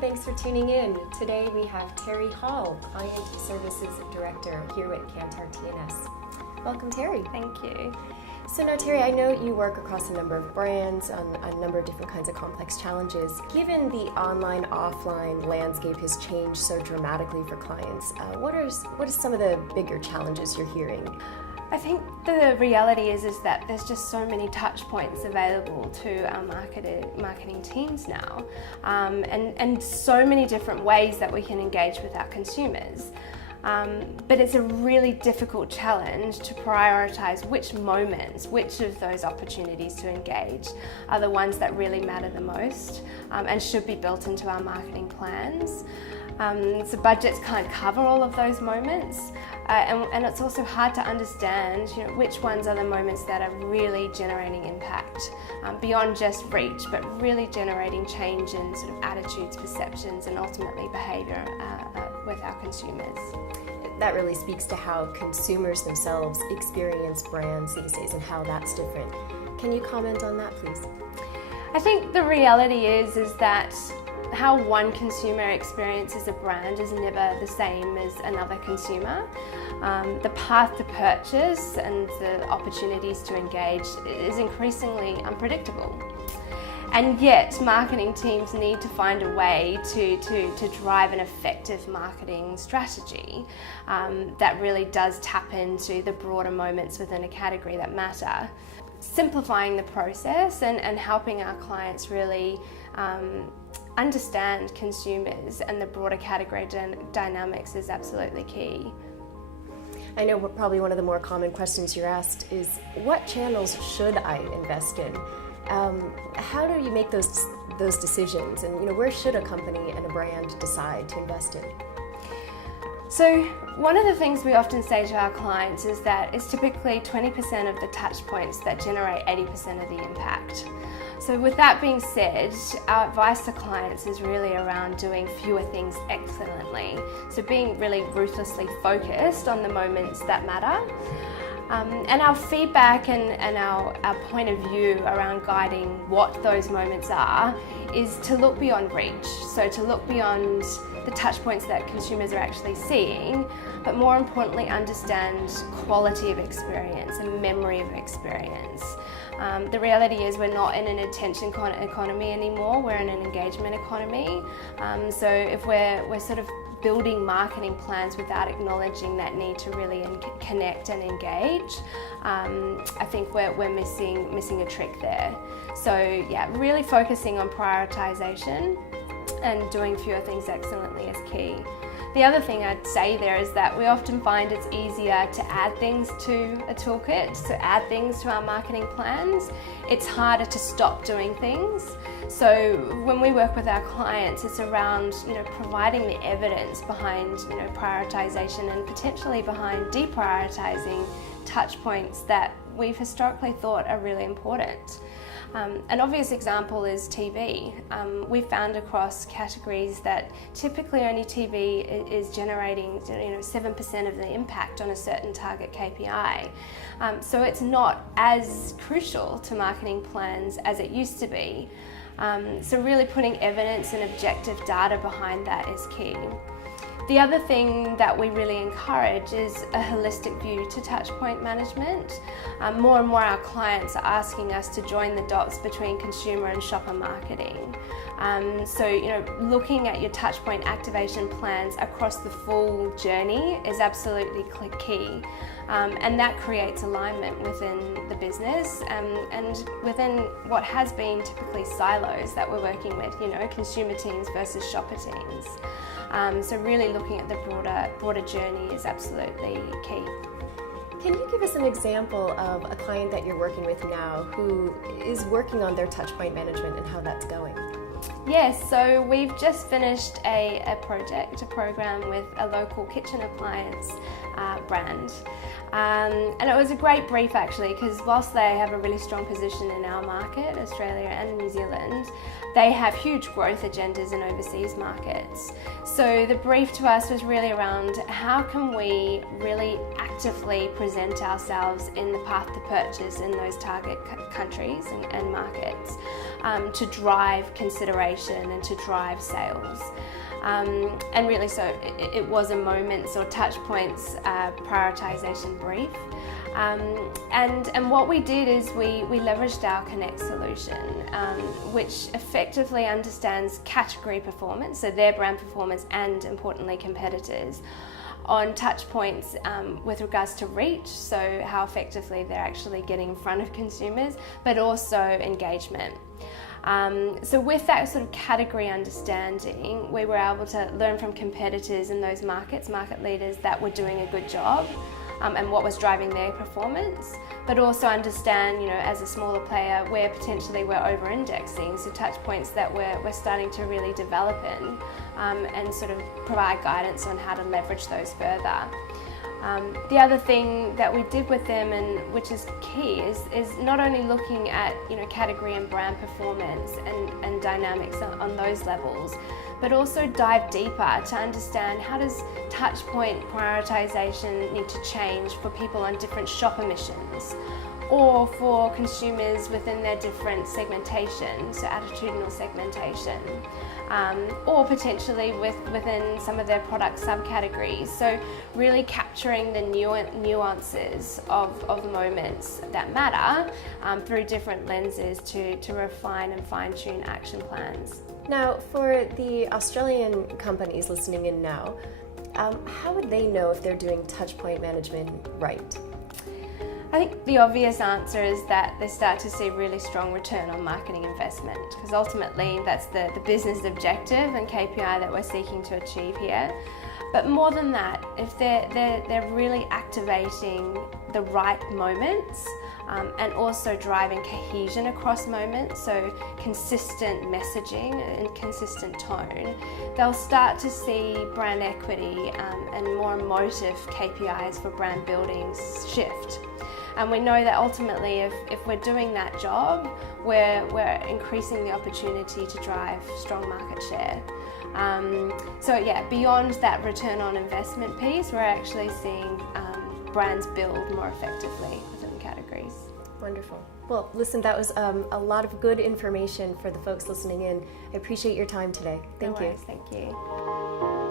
Thanks for tuning in. Today we have Terri Hall, Client Services Director here at Kantar TNS. Welcome, Terri. Thank you. So now, Terri, I know you work across a number of brands on a number of different kinds of complex challenges. Given the online-offline landscape has changed so dramatically for clients, what are some of the bigger challenges you're hearing? I think the reality is that there's just so many touch points available to our marketing teams now, and so many different ways that we can engage with our consumers. But it's a really difficult challenge to prioritise which of those opportunities to engage are the ones that really matter the most and should be built into our marketing plans. So budgets can't cover all of those moments, and it's also hard to understand, which ones are the moments that are really generating impact beyond just reach, but really generating change in sort of attitudes, perceptions, and ultimately behaviour with our consumers. That really speaks to how consumers themselves experience brands these days and how that's different. Can you comment on that, please? I think the reality is that how one consumer experiences a brand is never the same as another consumer. The path to purchase and the opportunities to engage is increasingly unpredictable. And yet, marketing teams need to find a way to drive an effective marketing strategy that really does tap into the broader moments within a category that matter. Simplifying the process and helping our clients really understand consumers and the broader category dynamics is absolutely key. I know probably one of the more common questions you're asked is, what channels should I invest in? How do you make those decisions, and where should a company and a brand decide to invest in? So one of the things we often say to our clients is that it's typically 20% of the touch points that generate 80% of the impact. So with that being said, our advice to clients is really around doing fewer things excellently. So being really ruthlessly focused on the moments that matter. And our feedback and our point of view around guiding what those moments are is to look beyond reach. So to look beyond the touch points that consumers are actually seeing, but more importantly, understand quality of experience and memory of experience. The reality is we're not in an attention economy anymore, we're in an engagement economy. So if we're sort of building marketing plans without acknowledging that need to really connect and engage, I think we're missing a trick there. So yeah, really focusing on prioritization and doing fewer things excellently is key. The other thing I'd say there is that we often find it's easier to add things to a toolkit, so add things to our marketing plans. It's harder to stop doing things. So when we work with our clients, it's around providing the evidence behind prioritization and potentially behind deprioritizing touch points that we've historically thought are really important. An obvious example is TV. We've found across categories that typically only TV is generating 7% of the impact on a certain target KPI. So it's not as crucial to marketing plans as it used to be. So really putting evidence and objective data behind that is key. The other thing that we really encourage is a holistic view to touchpoint management. More and more our clients are asking us to join the dots between consumer and shopper marketing. So looking at your touchpoint activation plans across the full journey is absolutely key. And that creates alignment within the business and within what has been typically silos that we're working with, consumer teams versus shopper teams. So really looking at the broader journey is absolutely key. Can you give us an example of a client that you're working with now who is working on their touchpoint management and how that's going? Yes, so we've just finished a program with a local kitchen appliance brand. And it was a great brief actually, because whilst they have a really strong position in our market, Australia and New Zealand, they have huge growth agendas in overseas markets. So the brief to us was really around how can we really actively present ourselves in the path to purchase in those target countries and markets to drive consideration and to drive sales. And really, so it was a moments or touch points prioritization brief. And what we did is we leveraged our Connect solution, which effectively understands category performance, so their brand performance and importantly competitors, on touch points with regards to reach, so how effectively they're actually getting in front of consumers, but also engagement. So with that sort of category understanding, we were able to learn from competitors in those markets, market leaders that were doing a good job, and what was driving their performance, but also understand, as a smaller player, where potentially we're over-indexing, so touch points that we're starting to really develop in, and sort of provide guidance on how to leverage those further. The other thing that we did with them, and which is key, is not only looking at category and brand performance and dynamics on those levels, but also dive deeper to understand how does touchpoint prioritization need to change for people on different shopper missions, or for consumers within their different segmentation, so attitudinal segmentation, or potentially within some of their product subcategories. So really capturing the nuances of moments that matter through different lenses to refine and fine-tune action plans. Now, for the Australian companies listening in now, how would they know if they're doing touchpoint management right? I think the obvious answer is that they start to see really strong return on marketing investment, because ultimately that's the business objective and KPI that we're seeking to achieve here. But more than that, if they're really activating the right moments and also driving cohesion across moments, so consistent messaging and consistent tone, they'll start to see brand equity and more emotive KPIs for brand building shift. And we know that ultimately if we're doing that job, we're increasing the opportunity to drive strong market share. So yeah, beyond that return on investment piece, we're actually seeing brands build more effectively within categories. Wonderful. Well, listen, that was a lot of good information for the folks listening in. I appreciate your time today. Thank you. Thank you.